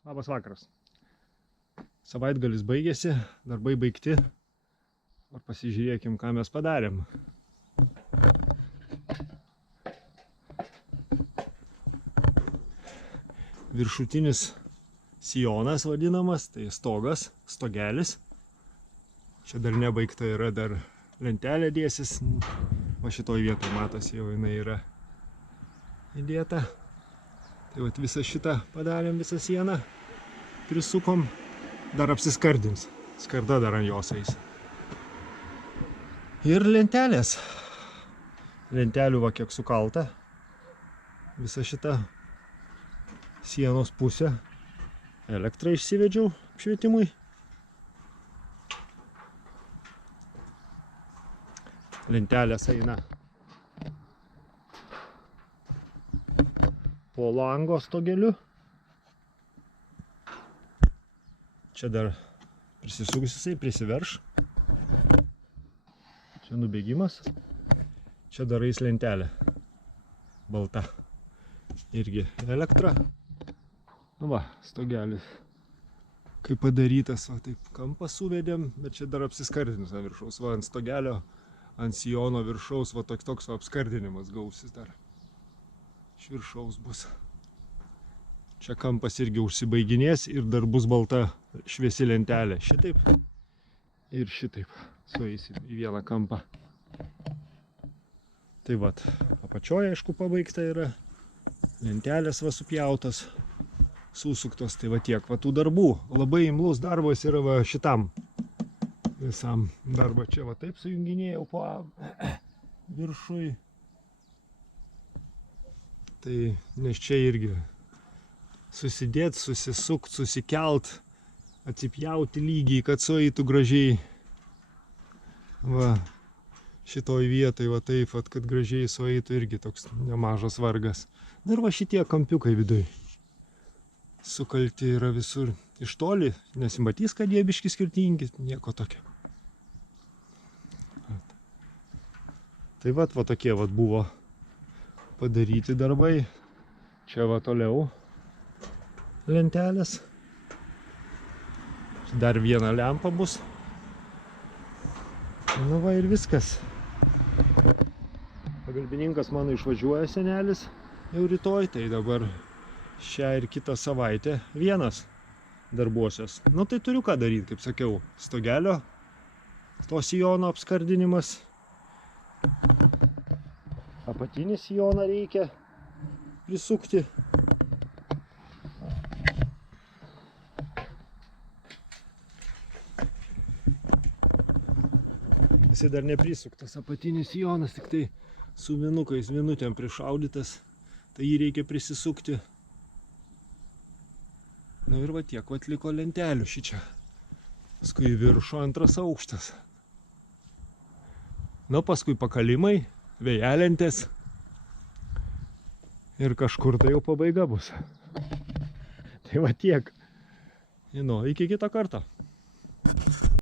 Labas vakaras. Savaitgalis baigėsi, darbai baigti. Ar pasižiūrėkim, ką mes padarėm. Viršutinis sijonas vadinamas, tai stogas, stogelis. Čia dar nebaigta yra, dar lentelė dėsis. Va šitoj vietoj matosi, jau jinai yra įdėta. Tai vat visą šitą padarėm, visą sieną prisukom. Dar apsiskardins. Skarda dar ant jos eis. Ir lentelės. Lentelių va kiek sukalta. Visa šita sienos pusė. Elektrą išsivedžiau apšvietimui. Lentelės eina po lango stogeliu. Čia dar prisisuks jisai, prisiverš. Čia nubėgimas. Čia dar eis lentelė. Balta. Irgi elektra. Nu va, stogelis. Kaip padarytas, va taip kampą suvedėm, bet čia dar apsiskardinimas ant viršaus. Va ant stogelio, ant sijono viršaus, va toks va apskardinimas gausis dar. Iš viršaus bus. Čia kampas irgi užsibaiginės ir dar bus balta šviesi lentelė. Šitaip ir šitaip sueisim į vieną kampą. Tai vat, apačioje aišku pabaigta yra. Lentelės va supjautas, susuktos, tai va tiek va tų darbų. Labai imlus darbas yra va šitam visam darbą. Čia va taip sujunginėjau po viršui. Tai nes čia irgi susidėt, susisukt, susikelt, atsipjauti lygiai, kad sueitų gražiai. Va, šitoj vietoj, va taip, va, kad gražiai sueitų irgi toks nemažas vargas. Dar va šitie kampiukai viduj. Sukalti yra visur iš toli, nesimatys, kad jie biški skirtingi, nieko tokio. Tai va tokie va buvo padaryti darbai. Čia va toliau lentelės. Dar viena lempa bus. Nu va ir viskas. Pagalbininkas mano išvažiuoja, senelis, jau rytoj, tai dabar šią ir kitą savaitę vienas darbuosios. Nu tai turiu ką daryti, kaip sakiau, stogelio, to sijono apskardinimas. Apatinį sijoną reikia prisukti. Jisai dar neprisuktas apatinis sijonas, tik tai su minukais, minutėm prišaudytas. Tai jį reikia prisisukti. Nu ir va tiek, va liko lentelių šičia. Paskui viršų antras aukštas. Nu paskui pakalimai, vėjelentės. Ir kažkur tai jau pabaiga bus. Tai va tiek. Nu, iki kito karto.